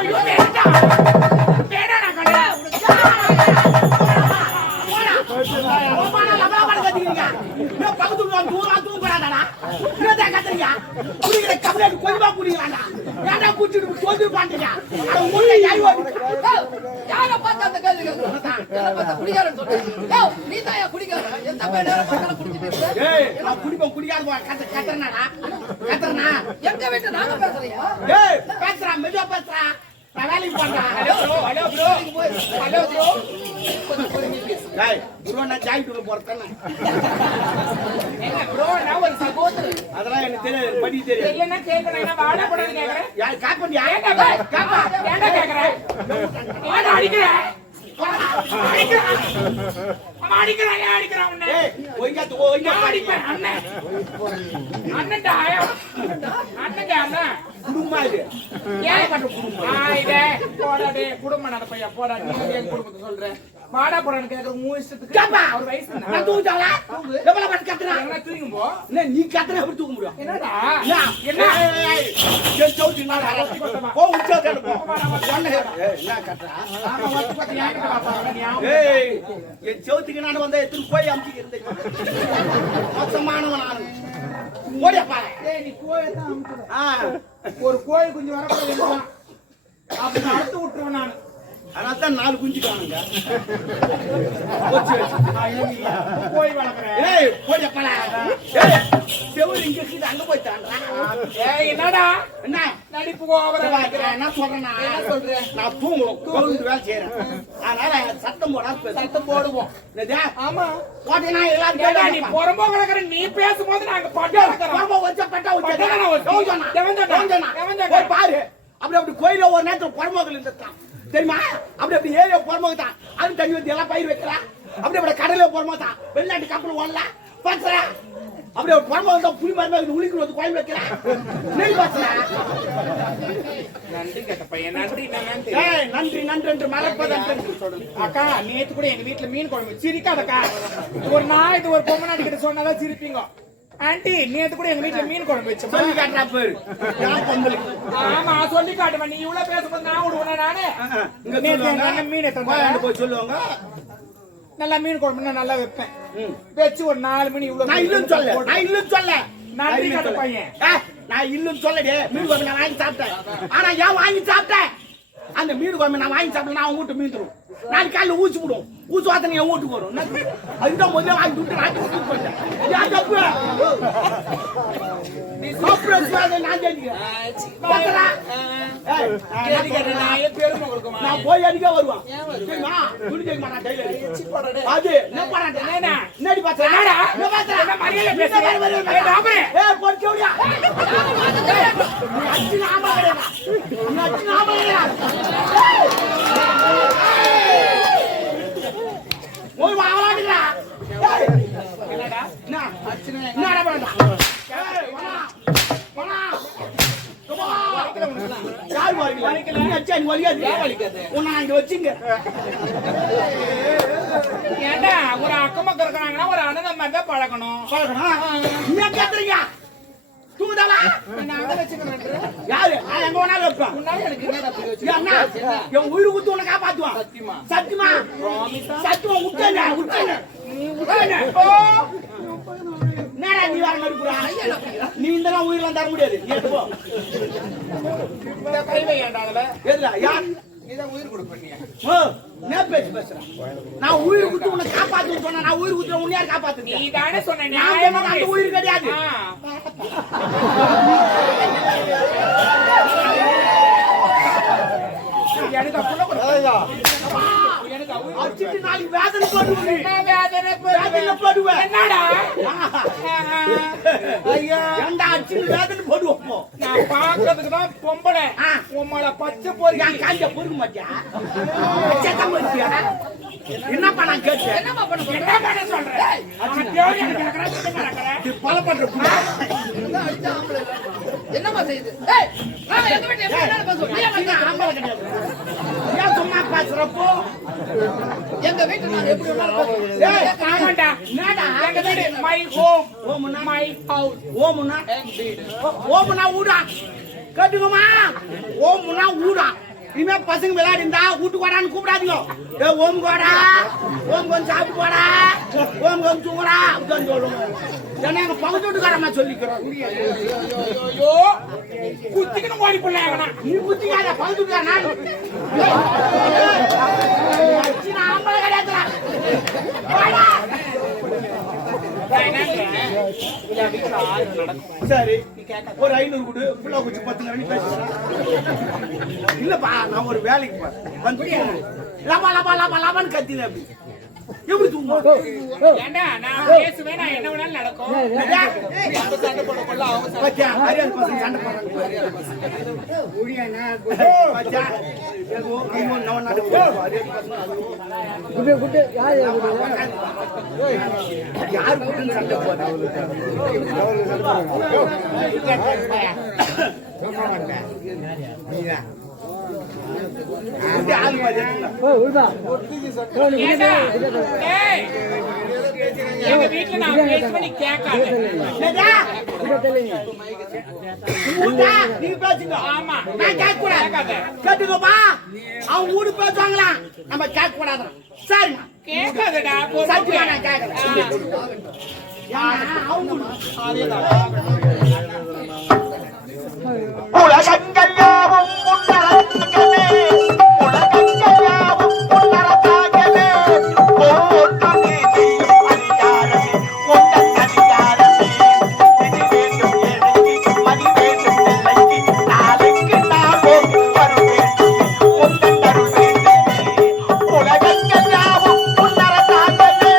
ஐயோ வேண்டா வேணாடா கடை போடா லபலா பண்ண கத்திங்க நீ பக்கத்துல வந்து தூரம் போறாடா நீதா கத்துறியா குடிக்கிற கப்லெட் கொஞ்சமா குடிக்கலாம்டா ஏன்டா குடிச்சிட்டு தோந்து பாண்டீங்க அட மூணு யாய் ஓடி யார பார்த்து அந்த கேள்வி கேக்குறா என்ன பார்த்து குடிகாரன்னு சொல்றீங்க ஏய் நீ தாயா குடிகார எந்த பேர பார்த்தாலும் குடிச்சிட்டு ஏய் நான் குடிக்காத கத்துறனாடா கத்துறனா எங்க வீட்டு நாங்க பேசுறியா ஏய் பேசுறா மெதுவா பேசுறா நான் வேலைக்கு போறேன் ஹலோ ப்ரோ டேய் ப்ரோ நான் ஜாயிட்டு போறேன் என்ன ப்ரோ நான் ஒரு சகோதரன் அதெல்லாம் எனக்கு தெரியாது படி தெரியாது என்ன கேக்குறேன் நான் வாடா போறது கேக்குறேன் யார் காப்பண்டி காப்பா ஏன்டா கேக்குறேன் ஏன்டா அடிக்குற அடிக்குறான் உன்னை ஏய் ஒய்ங்க அடிப்பேன் அண்ணன் அண்ணன்டா அண்ணன்டா அண்ணன் குடும்பமா இது ஏன் பண்ற குடும்பம் இதே போடா டேய் குடும்பம் நட பையா போடா நீ என் குடும்பத்தை சொல்ற வாடா போறான்னு கேக்குற மூ இஷ்டத்துக்கு கேப்பா ஒரு வயசு நான் தூங்குறேன் எவ்வளவு பட் கத்துறா என்ன தூங்க போ என்ன நீ கத்துற எப்படி தூங்க முடியும் என்னடா என்ன ஏன் சௌத்தி நான் அரசி கொட்டமா போ உச்சா போ என்ன கத்துறா ஆமா வந்து பத்தி யாங்கிட்ட பாப்பா நீ ஏய் என் சௌத்திக்கு நான் வந்தா எத்தனை போய் அம்மிக்கு இருந்தேன் மொத்தமானவன் நான் ஓடியப்பா ஏய் நீ கோயை தான் அமுக்குற ஒரு கோயில் குஞ்சு வரப்போகுது அப்படி அறுத்து விட்டுருவேன் நான் அதான் 4 குஞ்சு காணுங்க கோயில் வளர்க்குறேன் ஏய் ஓடியப்பா ஏய் செவுரு இங்க இருக்குது அங்க போய் தாண்டா ஏய் என்னடா என்ன நடிப்பு கோவரா வைக்கிறேன் என்ன சொல்றேன்னா என்ன சொல்ற நான் தூங்கணும் வேலை செய்யறேன் அதனால சத்தம் போடாம சத்தம் போடுவோம் ஆமா போட்டீங்கன்னா எல்லாரும் ஏடா நீ பொறம்போ கிடக்குற நீ பேசும்போது நாங்க பட்டா பொறம்போ வச்ச பட்டா வச்ச பாரு அப்படி கோயில ஒரு நேரத்துல பொறம்போகள் இருந்தான் தெரியுமா அப்படி ஏரியா பொறம்போக தான் அது தண்ணி வந்து எல்லாம் பயிர் வைக்கிறா அப்படி கடல பொறம்போக தான் வெளிநாட்டு கப்பல் ஓடல பாத்துறா அப்படி பொறம்போக தான் புளி மரமே உளிக்கு வந்து கோயில் வைக்கிறா நெல் பாத்துறா நன்றி கேட்ட பையன் நன்றி நன்றி நன்றி என்று மறப்பதன் அக்கா நேத்து கூட எங்க வீட்டுல மீன் குழம்பு சிரிக்காதக்கா ஒரு நாய் இது ஒரு பொம்மநாடி கிட்ட சொன்னாதான் சிரிப்பீங்க ஆண்டி நேத்து கூட எங்க வீட்டுல மீன் குழம்பு வச்சோம் சொல்லி காட்டுறா பேரு ஆமா சொல்லி காட்டுவேன் நீ இவ்வளவு பேசும்போது நான் விடுவேன் நானு மீன் போய் சொல்லுவாங்க நல்லா மீன் குழம்பு நல்லா வைப்பேன் வச்சு ஒரு 4 மணி இவ்வளவு நான் இல்லன்னு சொல்ல நன்றி கேட்ட பையன் நான் இல்லன்னு சொல்லடே மீன் குழம்பு நான் வாங்கி சாப்பிட்டேன் ஆனா ஏன் வாங்கி சாப்பிட்டேன் அந்த மீன் குழம்பு நான் வாங்கி சாப்பிட்டேன் அவங்க வீட்டு மீன் தரும் நாளைக்கு காலையில் ஊசி விடும் ஊசி வார்த்தை என் வீட்டுக்கு வரும் அதுதான் முதல்ல வாங்கி விட்டு நான் வீட்டுக்கு போயிட்டேன் ஏன் தப்பு நான் போய் அடிக்க வருவான் அது என்னடி போய் வாங்கலாடுங்களா என்னடா என்னடா பண்ணா ஏண்டா ஒரு அக்கம் பக்கம் இருக்கிறாங்கன்னா ஒரு அண்ணன் மாதிரி தான் பழக்கணும் தூங்குதாவா யாரு எங்க வேணாலும் வைப்பேன் என் உயிர் குத்து உன்னை காப்பாத்துவான் சத்தியமா சத்தியமா விட்டேன் என்னடா நீ வர மறுப்புறா நீ இந்த உயிரெல்லாம் தர முடியாது நீ எடுத்து போ எதுல யார் நீதான் உயிர் கொடுப்பீங்க பேசுறேன் நான் உயிர் குத்து உன்னை காப்பாத்துன்னு சொன்ன நான் உயிர் குத்துற உன்னை யார் காப்பாத்து நீ தானே சொன்ன அந்த உயிர் கிடையாது எனக்கு அடிச்சிட்டு நாளைக்கு வேதனை போடுவேன் என்னடா ஐயா ஏண்டா அடிச்சிட்டு வேதனை போடுவோம் நான் பாக்குறதுக்கு தான் பொம்பளை உம்மள பச்சை போறீங்க நான் காஞ்ச பொறுக்க மாட்டியா செத்தம் போறியா என்னப்பா நான் கேட்டேன் என்னமா பண்ண சொல்றேன் பல பண்ற என்னமா செய்யுது ஏய் நான் எங்க வீட்ல என்ன பேசுறேன் நீ வந்து ஆம்பளை கிடையாது ஏன் சும்மா பேசுறப்போ எங்க வீட்ல நான் எப்படி உன்னால ஏய் காமண்டா என்னடா எங்க வீடு மை ஹோம் ஓமுனா மை ஹவுஸ் ஓமுனா எங்க வீடு ஓமுனா ஊடா கேட்டுக்கோமா ஓமுனா ஊடா இனிமே பசங்க விளையாடி இருந்தா வீட்டுக்கு வாடான்னு கூப்பிடாதீங்க. ஏ ஓம் கோடா, ஓம் கொஞ்சம் சாப்பிட்டு போடா, ஓம் கொஞ்சம் தூங்குடா அப்படின்னு சொல்லுவோம். ஏன்னா எங்க பக்கத்து வீட்டுக்காரமா சொல்லிக்கிறோம். ஐயோ குத்திக்கணும் ஓடி போடலாம். நீ குத்திக்காத பக்கத்து வீட்டுக்காரனா ஆம்பளை கிடையாதுடா. சரி ஒரு 500 கொடு, புள்ள குச்சி 10 மணி பேசுறேன். இல்லப்பா நான் ஒரு வேலைக்கு வந்து லபா லபா லபா லபான்னு கத்தின அப்படி எப்படி தூங்குவோம்? ஏண்டா நான் பேசுவேன், நான் என்ன வேணாலும் நடக்கும். சண்டை போடக்குள்ள அவங்க பச்சா ஹரியால் பசங்க சண்டை போடுறாங்க. பச்சா ஏகோ நம்ம நம்ம நாடு ஹரியால் பசங்க குட்டு யார் குட்டு சண்டை போடுறாங்க. எங்க வீட்டுல நான் பேசுவேன், நீ கேட்காத. நீங்க பேசுங்க. ஆமா நான் கேட்க கூடாது. கேட்டுக்கோப்பா, அவங்க ஊடு பேசுவாங்களா, நம்ம கேட்க கூடாது. சரிம்மா கேட்காதடா. சத்தியமா நான் கேட்கறேன். அவங்க உலகங்கள்யாவும் உன்னரங்கமே, உலகங்கள்யாவும் உன்னரங்கமே, ஓட்டம் நீதியும் அதிகாரமே, உந்தன் அதிகாரமே, இது வேண்டும் எனக்கு, மதி வேண்டும் நிலைக்கு, நாளைக்கு நாமும் வர வேண்டும், உந்தன் அருள் வேண்டுமே, உலகங்கள்யாவும் உன்னரங்கமே.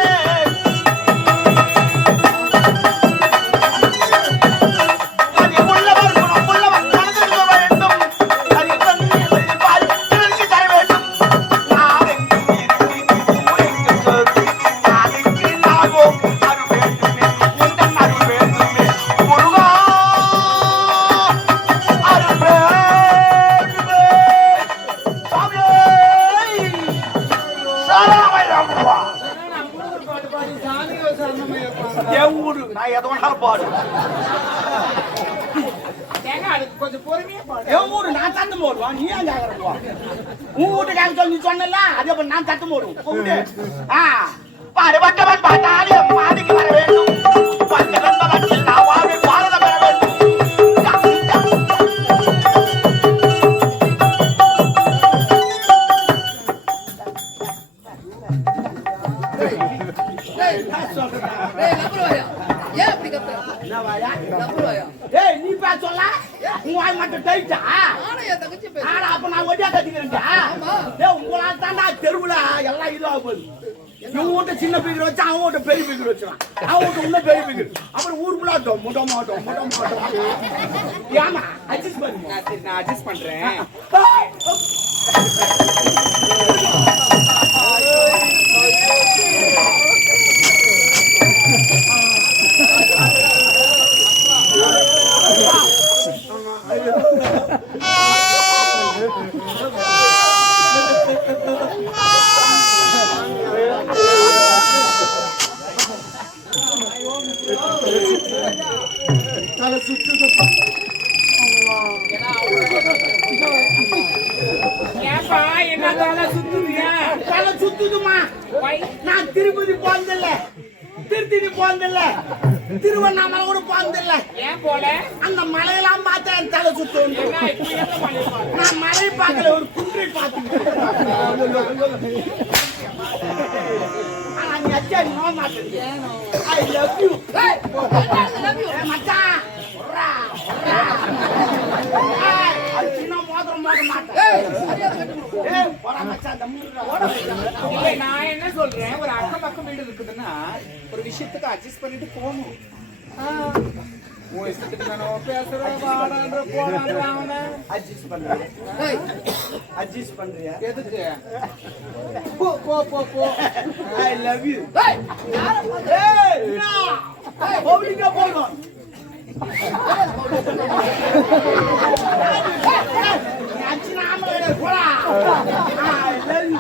நான் எதோ பாடு கொஞ்சம் பொறுமையா பாடு. என் ஊரு நான் தட்டு போடுவான். நீ ஏன் கேட்கறப்பா? உன் வீட்டுக்காக சொல்லி நீ சொன்னல, அதே போல நான் தட்டு போடுவோம். பாடுபட்டவன் பாட்டாளியம் மாடிக்கு வர வேண்டும், பஞ்சவன்பவற்றில் நான் வாழ்வை பாரதம் பெற வேண்டும். நீ பேச சொல்ல உன் வாய் மட்டும் டைட்டா? அப்ப நான் ஒட்டியா கட்டிக்கிறேன்டா. உங்களால தாண்டா தெருவுல எல்லாம் இதுவாக போகுது. இவங்க வீட்டு சின்ன பீக்கர் வச்சு அவன் வீட்டு பெரிய பீக்கர் வச்சுறான். அவன் வீட்டு இன்னும் பெரிய பீக்கர். அப்புறம் ஊருக்குள்ள முட்டை மாட்டோம் முட்டை மாட்டோம். ஏமா அட்ஜஸ்ட் பண்ணுங்க. நான் அட்ஜஸ்ட் பண்றேன். ஏப்பா என்ன தலை சுத்துதியா? தலை சுத்துதுமா. நான் திருப்பதி போனதில்ல, திருத்தணி போனதில்ல, திருவண்ணாமலை கூட போனதில்ல. ஏன் போல? அந்த மலையெல்லாம் பார்த்தா என் தலை சுத்தும். நான் மலை பார்க்கல, ஒரு குன்றை பார்த்துக்கிறேன். ஆனா நீ அச்சா நோ மாட்டேன். I love you. மச்சான் சின்ன மோதிரம் போட மாட்டேன். நான் என்ன சொல்றேன், ஒரு அக்கம் பக்கம் வீடு இருக்குதுன்னா ஒரு விஷயத்துக்கு அட்ஜஸ்ட் பண்ணிட்டு போகணும். இஷ்டத்துக்கு நானும் பேசுறேன், வாடான்ற போடான்ற அட்ஜஸ்ட் பண்றேன். அட்ஜஸ்ட் பண்றியா? எதுக்கு? போ போ போ போ. I love you. ஏய் நா பவுலிங்க போறோம். அச்சினா ஆமல போடா. I love you.